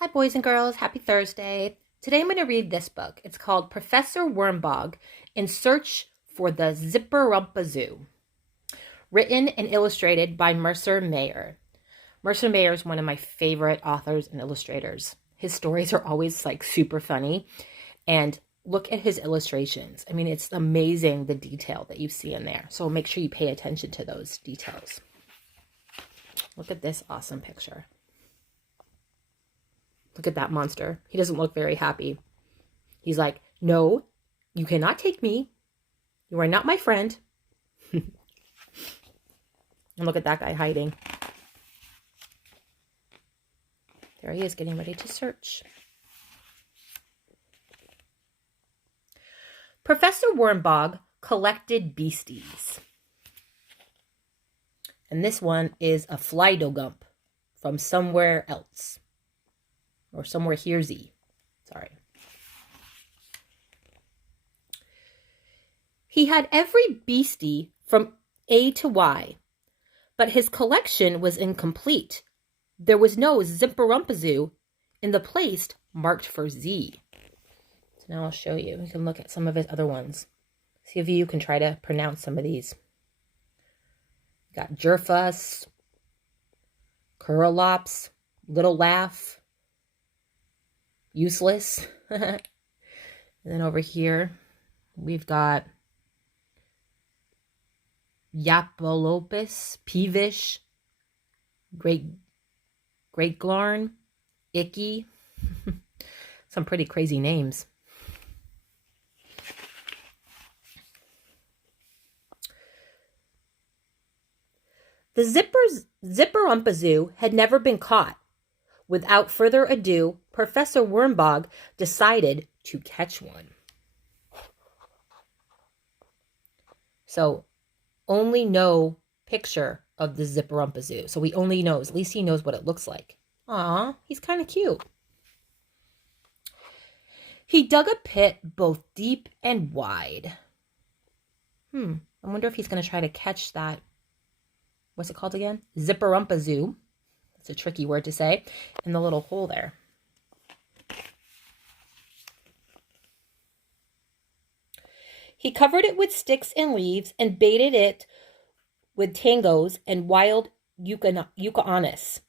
Hi, boys and girls. Happy Thursday. Today I'm going to read this book. It's called Professor Wormbog in Search for the Zipperump-A-Zoo. Written and illustrated by Mercer Mayer. Mercer Mayer is one of my favorite authors and illustrators. His stories are always like super funny. And look at his illustrations. I mean, it's amazing the detail that you see in there. So make sure you pay attention to those details. Look at this awesome picture. Look at that monster. He doesn't look very happy. He's like, no, you cannot take me. You are not my friend. And look at that guy hiding. There he is getting ready to search. Professor Wormbog collected beasties. And this one is a flydogump from somewhere else. Or somewhere here's-y. Sorry. He had every beastie from A to Y, but his collection was incomplete. There was no Zipperump-A-Zoo in the place marked for Z. So now I'll show you. You can look at some of his other ones. See if you can try to pronounce some of these. Got Jerfus, Curlops, Little Laugh, Useless. And then over here, we've got Yapolopus, Peevish, Great Glarn, Icky. Some pretty crazy names. The Zipperump-A-Zoo had never been caught. Without further ado, Professor Wormbog decided to catch one. So, only no picture of the Zipperump-A-Zoo. So he only knows, at least he knows what it looks like. Aw, he's kind of cute. He dug a pit both deep and wide. I wonder if he's going to try to catch that. What's it called again? Zipperump-A-Zoo. It's a tricky word to say. In the little hole there. He covered it with sticks and leaves and baited it with tangos and wild eucalyptus.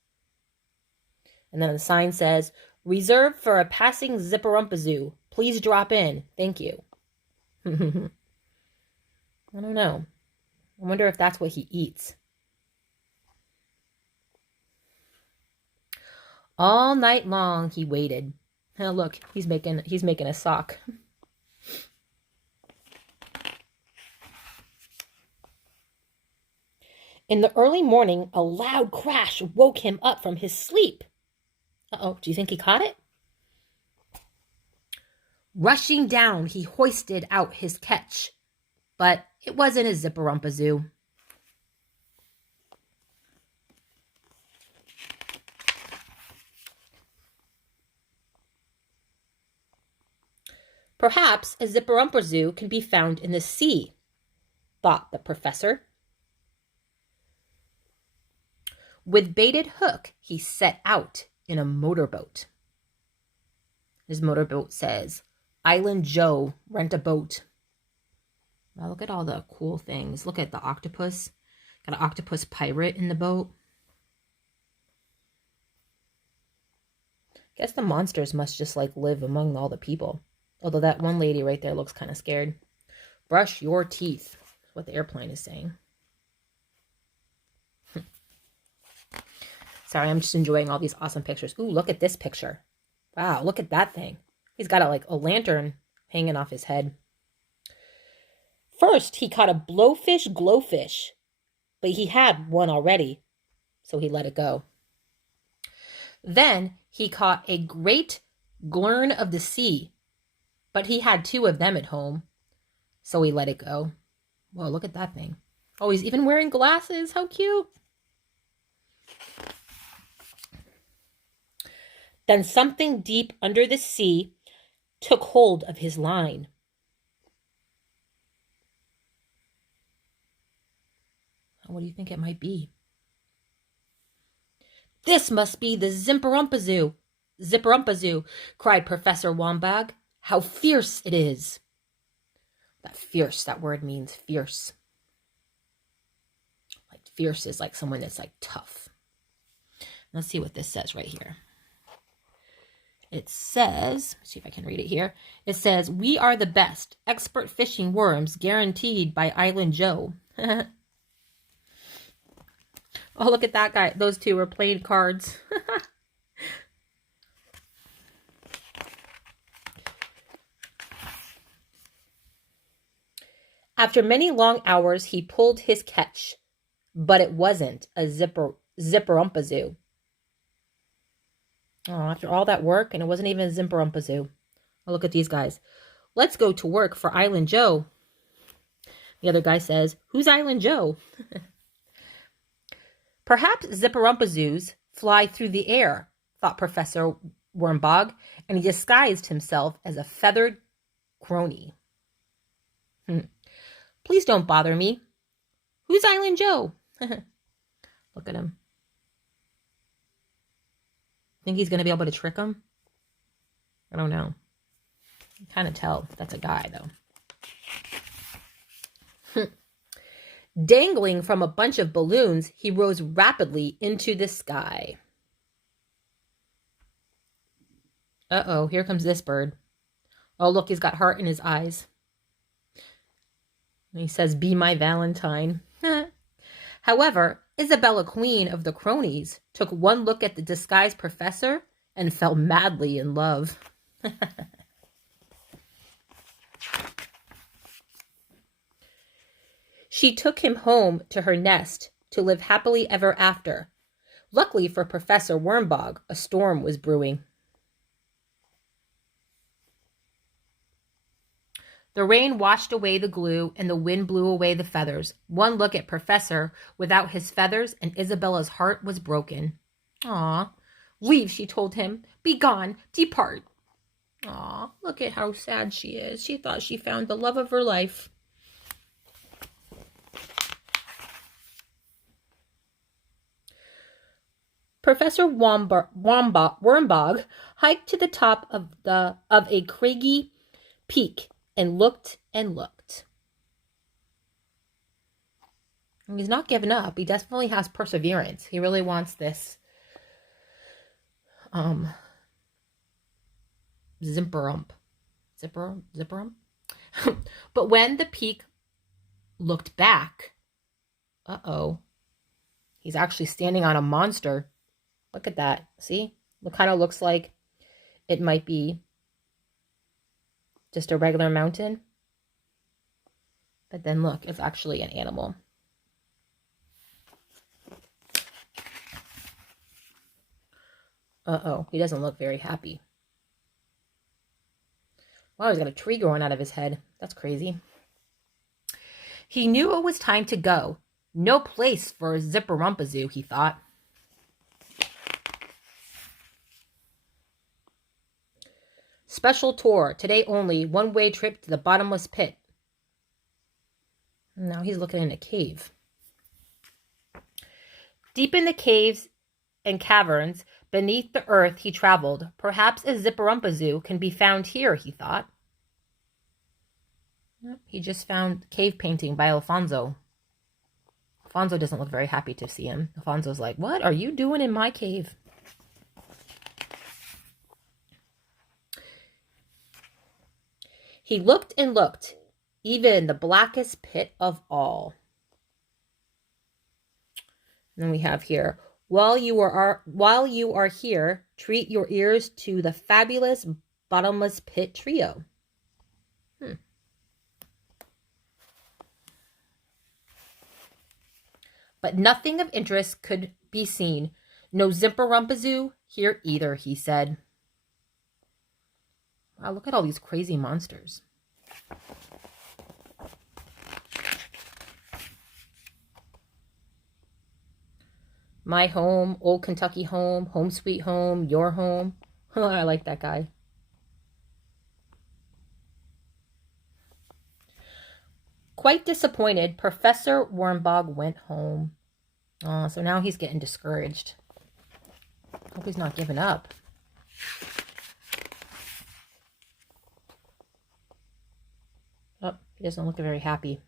And then the sign says, reserved for a passing Zipperump-A-Zoo. Please drop in. Thank you. I don't know. I wonder if that's what he eats. All night long he waited. Oh, look, he's making a sock. In the early morning, a loud crash woke him up from his sleep. Uh-oh, do you think he caught it? Rushing down, he hoisted out his catch, but it wasn't a Zipperump-A-Zoo. Perhaps a Zipperump-A-Zoo can be found in the sea, thought the professor. With baited hook, he set out in a motorboat. His motorboat says, Island Joe, rent a boat. Now look at all the cool things. Look at the octopus. Got an octopus pirate in the boat. Guess the monsters must just like live among all the people. Although that one lady right there looks kind of scared. Brush your teeth. That's what the airplane is saying. Sorry, I'm just enjoying all these awesome pictures. Ooh, look at this picture. Wow, look at that thing. He's got a lantern hanging off his head. First, he caught a blowfish glowfish, but he had one already, so he let it go. Then he caught a great glurn of the sea, but he had two of them at home, so he let it go. Whoa, look at that thing. Oh, he's even wearing glasses. How cute. Then something deep under the sea took hold of his line. What do you think it might be? This must be the Zipperump-A-Zoo. Zipperump-A-Zoo, cried Professor Wormbog. How fierce it is. That fierce, that word means fierce. Like fierce is like someone that's like tough. Let's see what this says right here. It says, let's see if I can read it here. It says, we are the best, expert fishing worms, guaranteed by Island Joe. Oh, look at that guy. Those two are playing cards. After many long hours, he pulled his catch, but it wasn't a Zipperump-A-Zoo. Oh, after all that work, and it wasn't even a Zipperump-A-Zoo. Oh, look at these guys. Let's go to work for Island Joe. The other guy says, who's Island Joe? Perhaps Zipperump-A-Zoos fly through the air, thought Professor Wormbog, and he disguised himself as a feathered crony. Please don't bother me. Who's Island Joe? Look at him. Think he's going to be able to trick him? I don't know. You can kind of tell that's a guy, though. Dangling from a bunch of balloons, he rose rapidly into the sky. Uh-oh, here comes this bird. Oh, look, he's got heart in his eyes. And he says, be my Valentine. However, Isabella, queen of the cronies, took one look at the disguised professor and fell madly in love. She took him home to her nest to live happily ever after. Luckily for Professor Wormbog, a storm was brewing. The rain washed away the glue, and the wind blew away the feathers. One look at Professor without his feathers, and Isabella's heart was broken. "Aw, leave," she told him. "Be gone, depart." Aw, look at how sad she is. She thought she found the love of her life. Professor Wormbog hiked to the top of a craggy peak and looked and looked. And he's not giving up. He definitely has perseverance. He really wants this Zipperump. But when the peak looked back, he's actually standing on a monster. Look at that. See? It kind of looks like it might be just a regular mountain. But then look, it's actually an animal. He doesn't look very happy. Wow, he's got a tree growing out of his head. That's crazy. He knew it was time to go. No place for a Zipperump-A-Zoo, he thought. Special tour. Today only. One-way trip to the bottomless pit. Now he's looking in a cave. Deep in the caves and caverns beneath the earth he traveled. Perhaps a Zipperump-A-Zoo can be found here, he thought. He just found cave painting by Alfonso. Alfonso doesn't look very happy to see him. Alfonso's like, "What are you doing in my cave?" He looked and looked, even in the blackest pit of all. And then we have here, while you are here, treat your ears to the fabulous bottomless pit trio. But nothing of interest could be seen. No Zipperump-A-Zoo here either, he said. Wow, look at all these crazy monsters. My home, old Kentucky home, home sweet home, your home. I like that guy. Quite disappointed, Professor Wormbog went home. So now he's getting discouraged. Hope he's not giving up. Oh, he doesn't look very happy.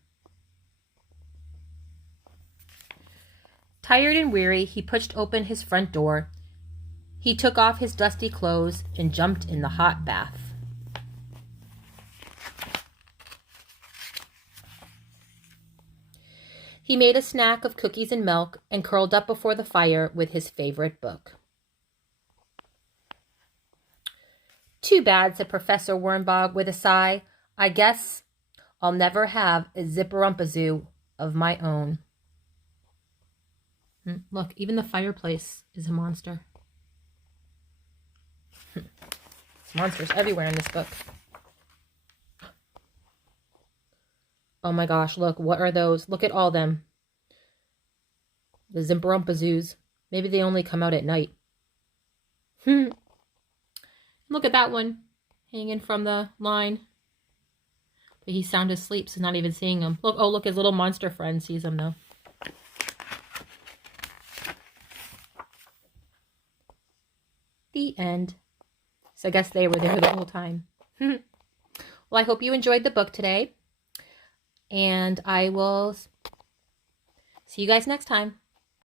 Tired and weary, he pushed open his front door. He took off his dusty clothes and jumped in the hot bath. He made a snack of cookies and milk and curled up before the fire with his favorite book. Too bad, said Professor Wormbog with a sigh. I guess I'll never have a Zipperump-A-Zoo of my own. Look, even the fireplace is a monster. There's monsters everywhere in this book. Oh my gosh, look, what are those? Look at all them. The Zipperump-A-Zoos. Maybe they only come out at night. Look at that one hanging from the line. But he's sound asleep, so not even seeing him. Look, oh, look, his little monster friend sees him though. The end. So I guess they were there the whole time. Well, I hope you enjoyed the book today. And I will see you guys next time.